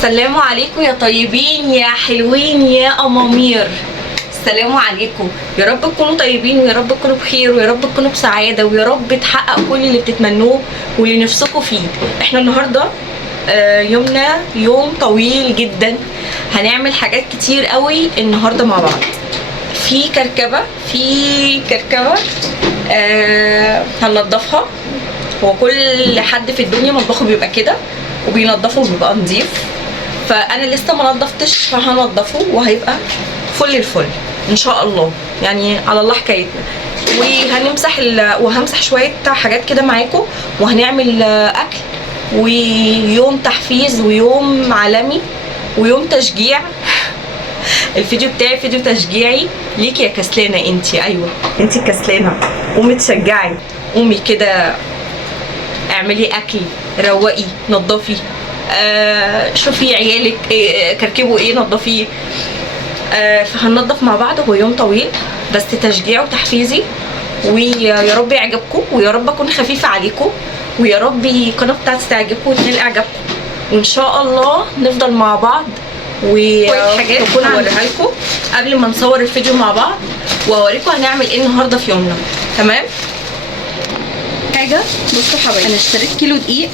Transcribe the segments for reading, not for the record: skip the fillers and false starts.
السلام عليكم يا طيبين يا حلوين يا امامير. السلام عليكم، يا رب تكونوا طيبين ويا رب تكونوا بخير ويا رب تكونوا بسعاده ويا رب تحققوا كل اللي بتتمنوه واللي نفسكم فيه. احنا النهارده يومنا يوم طويل جدا، هنعمل حاجات كتير قوي النهارده مع بعض. في كركبه هننضفها. هو كل حد في الدنيا مطبخه بيبقى كده وبينضفه وبيبقى نظيف، فانا لسه ما نضفتش فهنضفه وهيبقى فل الفل ان شاء الله، يعني على الله حكايتنا. وهنمسح وهمسح شويه حاجات كده معاكم، وهنعمل اكل ويوم تحفيز ويوم عالمي ويوم تشجيع. الفيديو بتاعي فيديو تشجيعي ليكي يا كسلانه. انتي ايوه انتي كسلانه، قومي تشجعي، قومي كده اعملي اكل، روقي، نضفي، شوفي عيالك كركبوا ايه نضفيه. فهننضف مع بعض. هو يوم طويل بس تشجيع وتحفيزي، ويا رب يعجبكم ويا رب اكون خفيفه عليكم ويا رب القناه بتاعتي تعجبكم وتنال اعجابكم، وان شاء الله نفضل مع بعض وحاجات هكون هوريها لكم قبل ما نصور الفيديو مع بعض، واوريكم هنعمل ايه النهارده في يومنا. تمام؟ حاجه بصوا حبايبي، انا اشتريت كيلو دقيق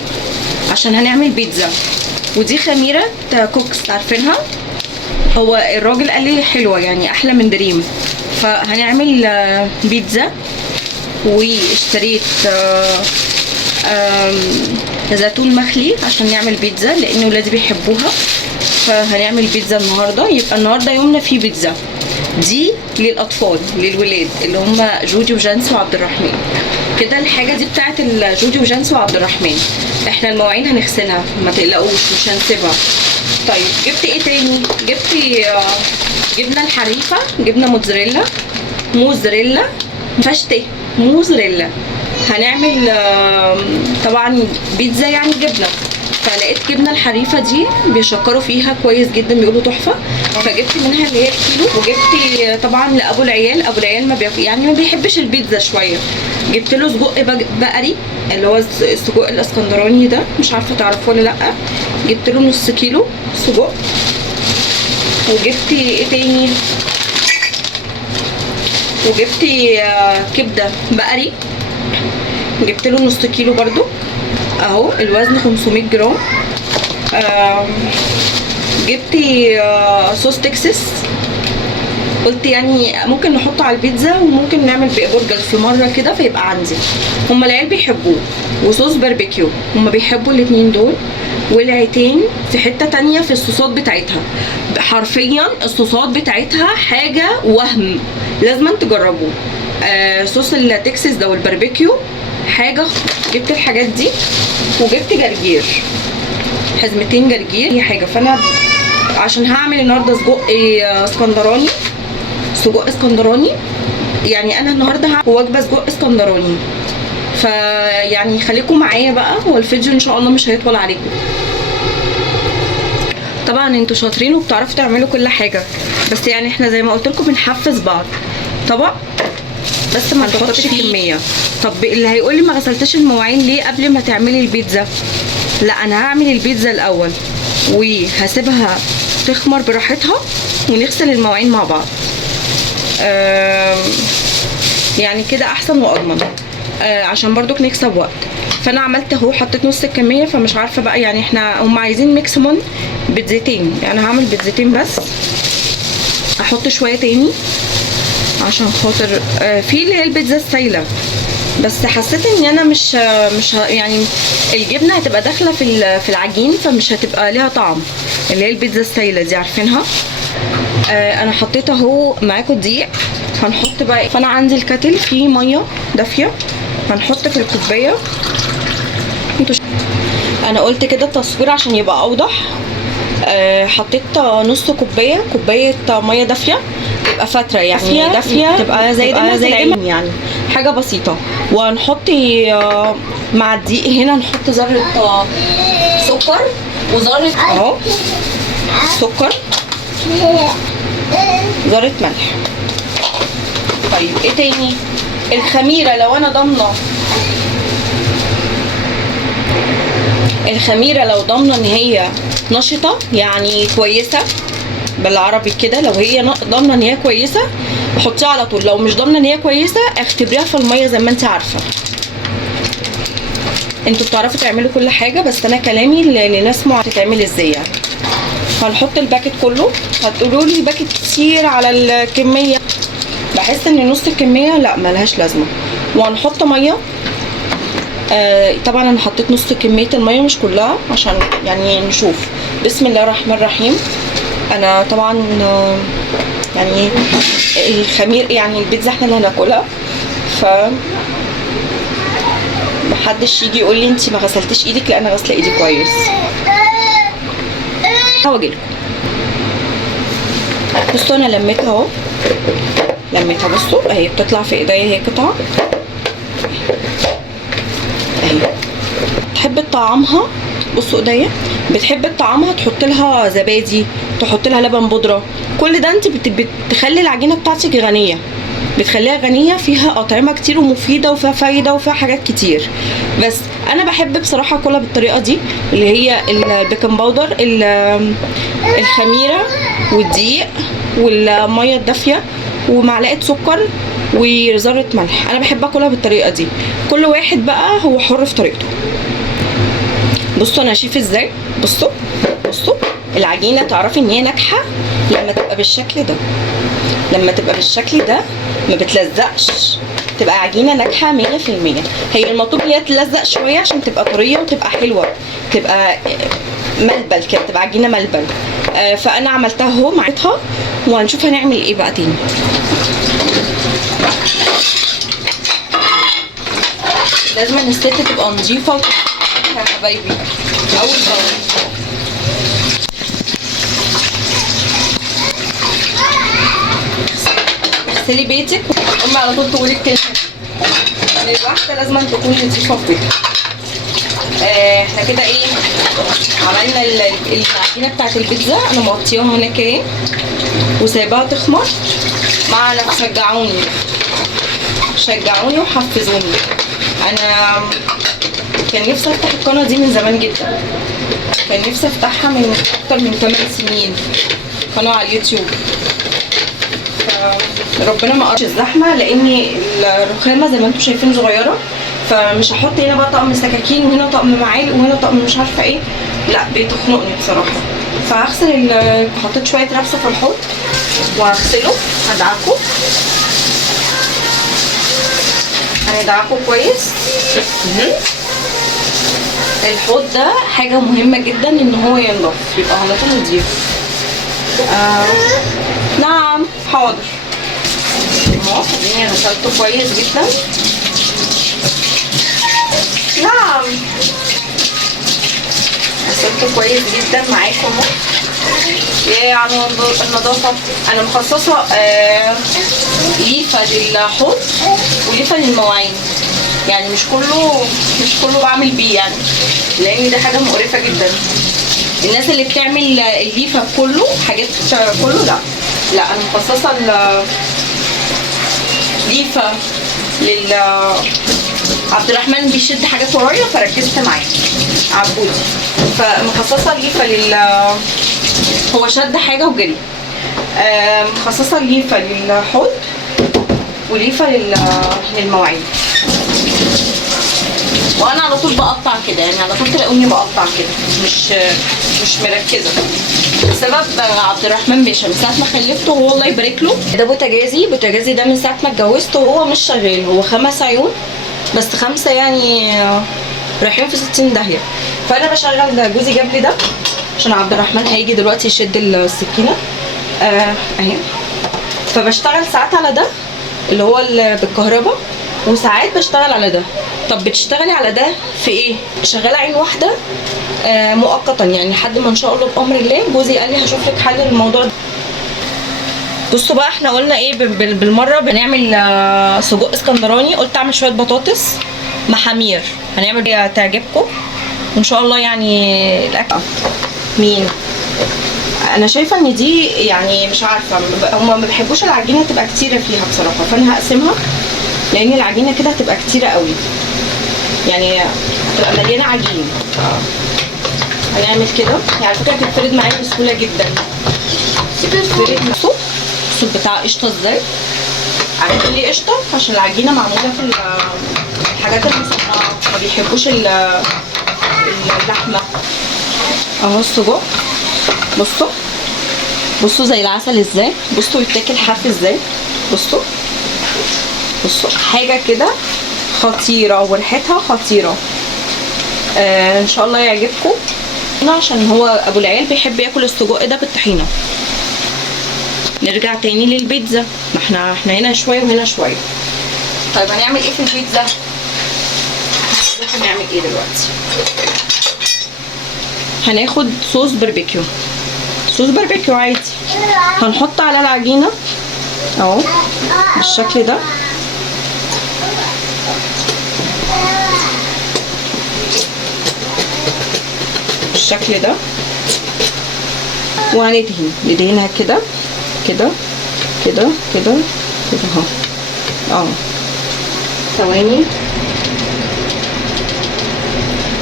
عشان هنعمل بيتزا، ودي خميره كوكس عارفينها. هو الراجل قال لي حلوه يعني احلى من دريم، فهنعمل بيتزا. واشتريت زيتون مخلي عشان نعمل بيتزا لان ولادي بيحبوها، فهنعمل بيتزا النهارده. يبقى النهارده يومنا فيه بيتزا. دي للاطفال للولاد اللي هم جودي وجانس وعبد الرحمن. كده الحاجه دي بتاعت جودي وجانس وعبد الرحمن. احنا المواعين هنغسلها ما تقلقوش مش هنسيبها. طيب جبت ايه تاني؟ جبت جبنه الحريفه، جبنه موزاريلا فشته موزاريلا. هنعمل طبعا بيتزا يعني جبنه، فلقيت جبنه الحريفه دي بيشكروا فيها كويس جدا بيقولوا تحفه، فجبت منها اللي هي الكيلو. وجبت طبعا لابو العيال، ابو العيال ما بيحبش البيتزا شويه، جبت له سجق بقري اللي هو السجق الاسكندراني ده، مش عارفه تعرفوه ولا لا. جبت له نص كيلو سجق. وجبت ايه تاني؟ وجبت كبده بقري، جبت له نص كيلو برضو اهو، الوزن 500 جرام. جبت صوص تكساس، قلت يعني ممكن نحطه على البيتزا وممكن نعمل برجر في مره كده فيبقى عندي. هما العيال بيحبوه. وصوص باربيكيو، هما بيحبوا الاتنين دول. والعيتين في حته تانية في الصوصات بتاعتها، حرفيا الصوصات بتاعتها حاجه وهم، لازم تجربوه. صوص التكساس ده والباربيكيو حاجه. جبت الحاجات دي وجبت جرجير، حزمتين جرجير هي حاجه. فانا عشان هعمل النهارده سجق اسكندراني يعني انا النهارده هعمل وجبه سجق اسكندراني، فيعني خليكم معايا بقى والفيديو ان شاء الله مش هيطول عليكم. طبعا انتوا شاطرين وبتعرفوا تعملوا كل حاجه، بس يعني احنا زي ما قلت لكم بنحفز بعض. طبق بس ما تحطش كميه. طب اللي هيقول لي ما غسلتش المواعين ليه قبل ما تعملي البيتزا؟ لا، انا هعمل البيتزا الاول وهسيبها تخمر براحتها ونغسل المواعين مع بعض. يعني كده احسن واضمن، عشان برضو نكسب وقت. فانا عملت اهو، حطيت نص الكميه، فمش عارفه بقى يعني هم عايزين ميكسمون بيتزتين، يعني هعمل بيتزتين بس. احط شويه تاني عشان خاطر في اللي هي البيتزا السايله، بس حسيت ان انا مش يعني الجبنه هتبقى داخله في العجين فمش هتبقى ليها طعم. اللي هي البيتزا السايله دي عارفينها. انا حطيت اهو معاكم دقيق. هنحط بقى، فانا عندي الكاتل فيه ميه دافيه، هنحط في الكوبايه. انا قلت كده التصوير عشان يبقى اوضح. حطيت نص كوبايه ميه دافيه، تبقى فتره يعني دافيه، تبقى زي العين يعني حاجه بسيطه. وهنحط مع الدقيق هنا نحط ذره سكر وذره اهو سكر، ذره ملح. طيب ايه تاني؟ الخميره لو انا ضامنه ان هي نشطه يعني كويسه بالعربي كده. لو هي ضامنه ان هي كويسه حطيها على طول، لو مش ضامنه ان هي كويسه اختبريها في الميه زي ما انت عارفه. انتوا بتعرفوا تعملوا كل حاجه، بس انا كلامي لناس معينه تتعمل ازاي يعني. هنحط الباكت كله. هتقولوا لي باكت كتير على الكميه، بحس ان نص الكميه لا ملهاش لازمه. وهنحط ميه. طبعا انا حطيت نص كميه الميه مش كلها عشان يعني نشوف. بسم الله الرحمن الرحيم. انا طبعا يعني الخمير يعني البيتزا احنا اللي هناكلها، ف محدش يجي يقول لي انت ما غسلتيش ايدك، لا انا غاسله ايدي كويس. هواجيلكم. بصوا انا لميتها اهو، لميتها. بصوا اهي بتطلع في ايديا، هي قطعه اهي. تحب تطعمها، بصوا ايديا بتحب تطعمها تحط لها زبادي، تحط لها لبن بودره، كل ده انت بتخلي العجينه بتاعتك غنيه، بتخليها غنيه فيها اطعمه كتير ومفيده وفيها فايده وفيها حاجات كتير. بس انا بحب بصراحه اكلها بالطريقه دي اللي هي البيكنج باودر، الخميره والدقيق والميه الدافيه ومعلقه سكر وذره ملح. انا بحب اكلها بالطريقه دي. كل واحد بقى هو حر في طريقته. بصوا انا هشيف ازاي. بصوا العجينه تعرفي ان هي ناجحه لما تبقى بالشكل ده. لما تبقى بالشكل ده ما بتلزقش، تبقى عجينه ناجحه 100%. هي المطلوب هي تلزق شويه عشان تبقى طريه وتبقى حلوه، تبقى ملبل كده، تبقى عجينه ملبل. فانا عملتها اهو معاها، وهنشوف هنعمل ايه بقى تاني. لازم الست تبقى نظيفه يا حبايبي اول باول. اغسلي بيتك. امي على طول تقولي الكلمه ان الواحده لازم تكون نظيفه في بيتها. احنا كده ايه عملنا العجينه بتاعت البيتزا. انا مغطياها هناك اهي وسايباها تخمر مع نفس. شجعوني وحفزوني. انا كان نفسي افتح القناه دي من زمان جدا، كان نفسي افتحها من اكتر من 8 سنين، قناه على اليوتيوب. ربنا ما قدرش الزحمه، لان الرخامه زي ما انتم شايفين صغيره، فمش هحط هنا بقى طقم سكاكين وهنا طقم معالق وهنا طقم مش عارفه ايه، لا بتخنقني بصراحه. فهغسل حطيت شويه ربسه في الحوض وهغسله. هندعكه كويس. الحوض ده حاجه مهمه جدا ان هو ينضف، يبقى على طول نضيف. نعم حاضر اهو. اديني غسلته كويس جدا. نعم غسلته كويس جدا معاكم اهو. ايه على النظافه. انا مخصصه ليفه للحوض وليفه للمواعين، يعني مش كله بعمل بيه يعني، لان ده حاجه مقرفه جدا. الناس اللي بتعمل الليفه كله حاجات كله، لا انا مخصصه الليفه عبد الرحمن بيشد حاجات ورايا فركزت معاه عبودي، فمخصصه الليفه هو شد حاجه وجري. مخصصه الليفه للحوض وليفه للمواعين. وانا على طول بقطع كده، يعني على طول تلاقوني بقطع كده، مش مركزه بسبب عبد الرحمن باشا. من ساعه ما خلفته هو الله يبارك له، ده بوتاجازي ده من ساعه ما اتجوزته وهو مش شغال. هو 5 عيون بس 5 يعني رايحين في 60 داهيه. فانا بشغل جوزي جاب لي ده عشان عبد الرحمن هيجي دلوقتي يشد السكينه اهي. فبشتغل ساعات على ده اللي هو بالكهرباء، وساعات بشتغل على ده. طب بتشتغلي على ده في ايه؟ شغاله عين واحده مؤقتا يعني لحد ما ان شاء الله بامر الله جوزي قال لي هشوف لك حل للموضوع ده. بصوا بقى احنا قلنا ايه بالمره بنعمل سجق اسكندراني. قلت اعمل شويه بطاطس محامير، هنعمل ايه تعجبكم وان شاء الله يعني الاكل. مين انا شايفه ان دي يعني مش عارفه، هم ما بيحبوش العجينه تبقى كتيره فيها بصراحه، فانا هقسمها لان العجينه كده هتبقى كتيره قوي، يعني هتبقى مليانه عجين. هنعمل كده. يعني على فكره بتتفرد معايا بسهوله جدا. بتتفرد الصوص بتاع قشطه ازاي؟ عارفين ليه قشطه؟ عشان العجينه معموله في الحاجات المصنعه، ما بيحبوش اللحمه. اهو السجق، بصوا بصوا زي العسل ازاي، بصوا يتاكل حاف ازاي، بصوا بصوا حاجه كده خطيره وريحتها خطيره. ان شاء الله يعجبكم، عشان هو ابو العيال بيحب ياكل السجق ده بالطحينه. نرجع تاني للبيتزا، ما احنا هنا شويه وهنا شويه. طيب هنعمل ايه في البيتزا؟ هنعمل ايه دلوقتي؟ هناخد صوص باربيكيو، صوص باربيكيو عادي. هنحط على العجينه اهو بالشكل ده، بالشكل ده، ندهنها كده كده كده كده كده اهو. ثواني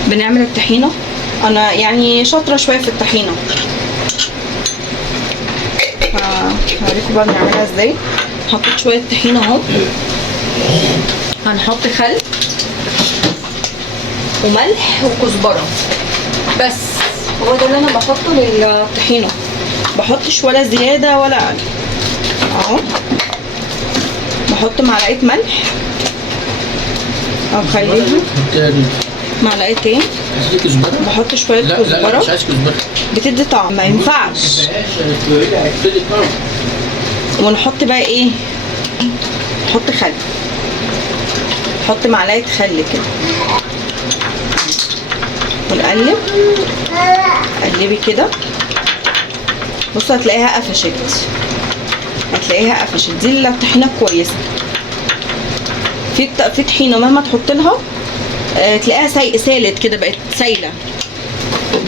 بنعمل الطحينه. انا يعني شاطره شويه في الطحينه، هوريكم بقى بنعملها ازاي. حطيت شويه طحينه اهو. هنحط خل وملح وكزبره بس، هو ده اللي انا بحطه للطحينه. بحطش ولا زياده ولا اقل اهو. بحط معلقه ملح او خليها معلقتين. بحط شويه كزبره. لا مش عايز كزبره، بتدي طعم، ما ينفعش. ونحط بقى ايه؟ نحط خل، نحط معلقه خل كده ونقلب. قلبي كده، بصوا هتلاقيها قفشت، هتلاقيها قفشت. دي الطحينه كويسه. في طحينه مهما تحط لها تلاقيها سالت كده، بقت سايله.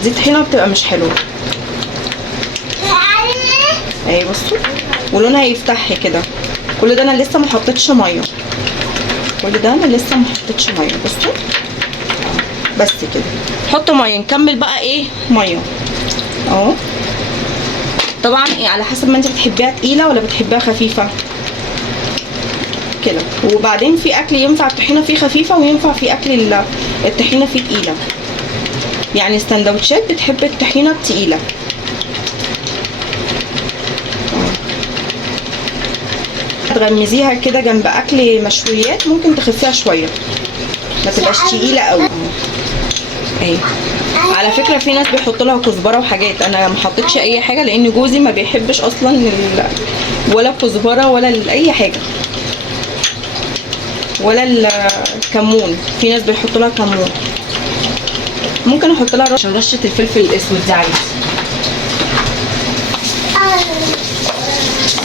دي طحينه بتبقى مش حلوه. اهي بصوا، ولونها يفتحي كده. كل ده انا لسه ما حطيتش ميه، كل ده انا لسه ما حطيتش ميه. بصوا بس كده. حط ميه، نكمل بقى ايه ميه اهو. طبعا على حسب ما انت بتحبيها تقيله ولا بتحبيها خفيفه كده. وبعدين في اكل ينفع الطحينه فيه خفيفه، وينفع في اكل الطحينه فيه تقيله. يعني السندوتشات بتحب الطحينه التقيله. تغمزيها كده جنب اكل مشويات، ممكن تخفيها شويه، ما تبقاش تقيله قوي اهي. على فكره في ناس بيحط لها كزبره وحاجات، انا ما حطيتش اي حاجه لان جوزي ما بيحبش اصلا ولا كزبره ولا اي حاجه، ولا الكمون. في ناس بيحطوا لها كمون. ممكن احط لها رشه الفلفل الاسود دي عادي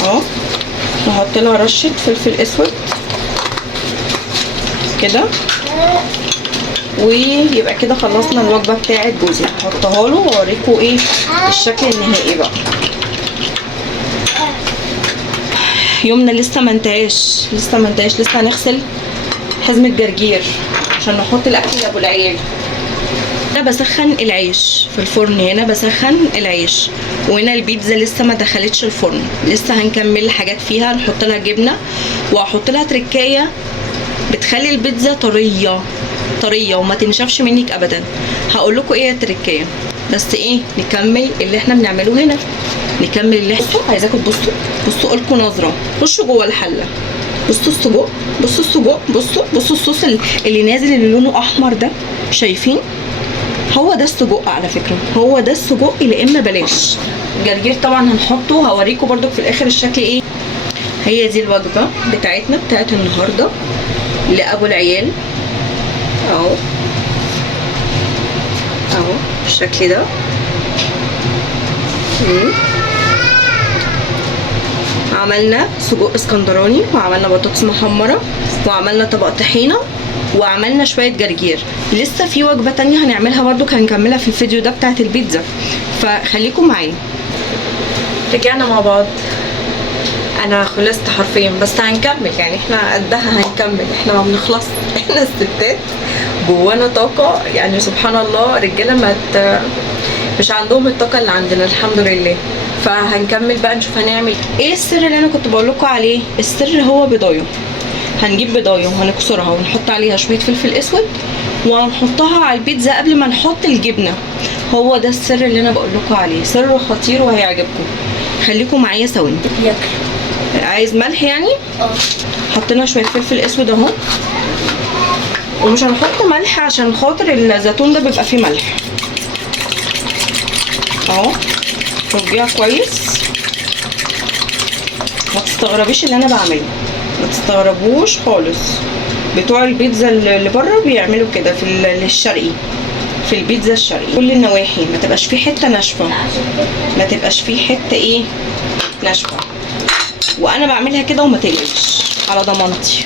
اهو. نحط لها رشه فلفل اسود كده، ويبقى كده خلصنا الوجبه بتاعت جوزي. هحطها له واوريكم ايه الشكل النهائي بقى. يومنا لسه ما انتهاش، لسه هنغسل حزمه جرجير عشان نحط الاكل لابو العيال. انا بسخن العيش في الفرن، هنا بسخن العيش، وهنا البيتزا لسه ما دخلتش الفرن، لسه هنكمل حاجات فيها. نحط لها جبنه، وهحط لها تركايه بتخلي البيتزا طريه وما تنشفش منك ابدا. هقول لكم ايه التركايه، بس ايه نكمل اللي احنا بنعمله هنا. نكمل اللي احنا عايزاكم بصوا لكم نظره. خشوا جوه الحله، بصوا السجق، بصوا السجق، بصوا الصوص اللي نازل اللي لونه احمر ده، شايفين؟ هو ده السجق على فكره، هو ده السجق. اللي اما بلاش جرجير طبعا هنحطه، هوريكم برده في الاخر الشكل ايه. هي دي الوجبه بتاعتنا بتاعت النهارده لابو العيال اهو بالشكل ده. عملنا سجق اسكندراني، وعملنا بطاطس محمره، وعملنا طبق طحينه، وعملنا شويه جرجير. لسه في وجبه تانية هنعملها برضو، هنكملها في الفيديو ده بتاعت البيتزا، فخليكم معايا. رجعنا مع بعض، انا خلصت حرفيا، بس هنكمل يعني، احنا قدها هنكمل، احنا ما بنخلص. احنا الستات جوانا طاقه يعني سبحان الله. رجاله مش عندهم الطاقه اللي عندنا الحمد لله. فهنكمل بقى نشوف هنعمل ايه. السر اللي انا كنت بقول لكم عليه، السر هو بضايه. هنجيب بضايه وهنكسرها ونحط عليها شويه فلفل اسود وهنحطها على البيتزا قبل ما نحط الجبنه. هو ده السر اللي انا بقول لكم عليه، سر خطير وهيعجبكم. خليكم معايا ثواني. عايز ملح يعني؟ حطينا شويه فلفل اسود اهو، ومش هنحط ملح عشان خاطر الزيتون ده بيبقى فيه ملح اهو. رجيها كويس. ما تستغربيش اللي انا بعمله، ما تستغربوش خالص. بتوع البيتزا اللي بره بيعملوا كده في الشرقي، في البيتزا الشرقي كل النواحي ما تبقاش فيه حته ناشفه، ما تبقاش فيه حته ايه ناشفه. وانا بعملها كده وما تقلقش على ضمانتي.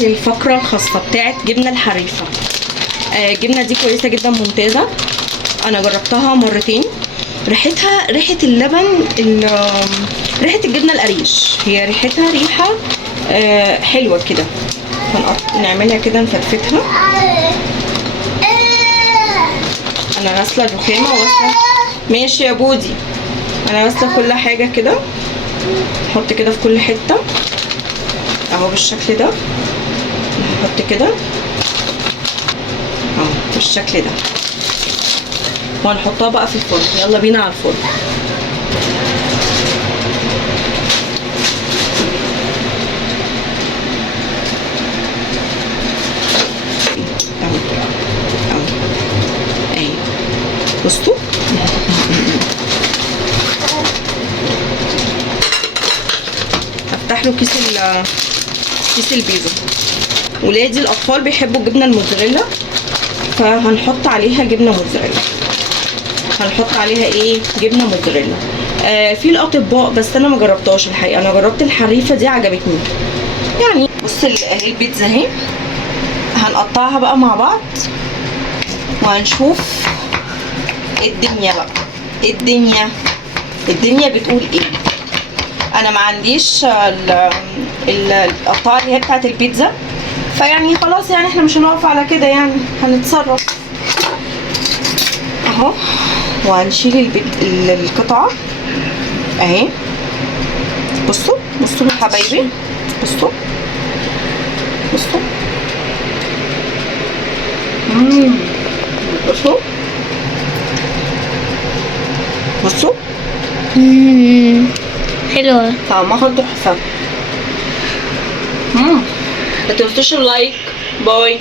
الفقره الخاصه بتاعت جبنه الحريفه. الجبنه دي كويسه جدا ممتازه، انا جربتها مرتين. ريحتها ريحه اللبن، ريحه الجبنه القريش، هي ريحتها ريحه حلوه كده. نعملها كده نفتفتها. انا غاسله الرخامه وغاسله. ماشي يا بودي، انا غاسله كل حاجه كده. نحط كده في كل حته اهو بالشكل ده. نحط كده اهو بالشكل ده، وهنحطها بقى في الفرن. يلا بينا على الفرن. بصوا افتح له كيس البيضه. ولادي الاطفال بيحبوا الجبنه الموتزاريلا، فهنحط عليها جبنه موتزاريلا. هنحط عليها ايه؟ جبنه موتزاريلا. في الاطباق بس انا ما جربتهاش الحقيقه. انا جربت الحريفه دي عجبتني يعني. بص اهي البيتزا اهي. هنقطعها بقى مع بعض وهنشوف الدنيا بقى. الدنيا بتقول ايه. انا ما عنديش القطاعه اللي هي بتاعت البيتزا، فيعني خلاص يعني احنا مش هنقف على كده يعني، هنتصرف اهو. وهنشيل القطعه اهي. بصوا يا حبايبي، بصوا بصوا بصوا حلوة، طعمها تحفة. ما تنسوش اللايك. باي.